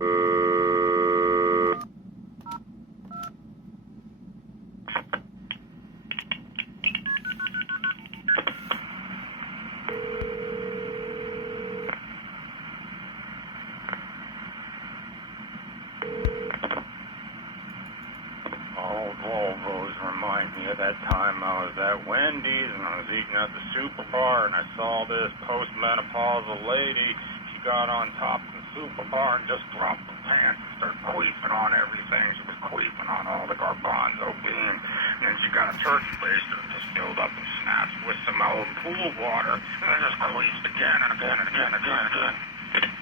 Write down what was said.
Old Volvos remind me of that time I was at Wendy's and I was eating at the super bar and I saw this postmenopausal lady. She got on top of the super bar and just dropped the pants and started queefing on everything. She was queefing on all the garbanzo beans. And then she got a turkey baster and just filled up and snatched with some old pool water. And then just queefed again and again and again and again and again.